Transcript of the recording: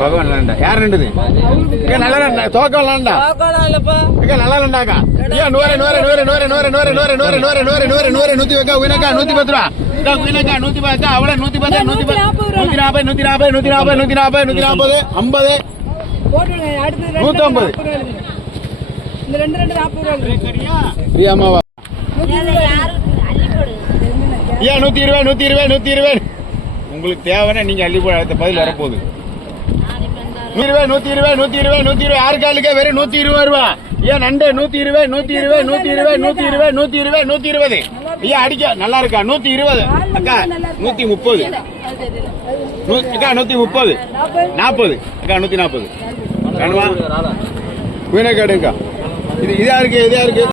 பகவான் யார் ரெண்டுது நல்லா தோக்கம் நல்லா இல்லண்டாக்கா நூறு நூறு நூறு நூறு நூறு நூறு நூறு நூறு நூறு நூறு நூறு நூறு 110 உனக்கா 110 ரூபா உனக்கா 110 அவ்வளவு 110 140 140 140 140 140 140 150 ஆமாவா 120 உங்களுக்கு தேவைன்னா நீங்க அள்ளி போட அடுத்த பதில் வரப்போகுது 120 ஆறுகாலுக்கே வெறும் 120 ரூபா ஏன் நண்டு 120 ஐயா அடிக்க நல்லா இருக்கா 120 அக்கா 130 அக்கா 130 40 அக்கா 140 வேணுமா வீணை கேடுங்கக்கா இது இதா இருக்கு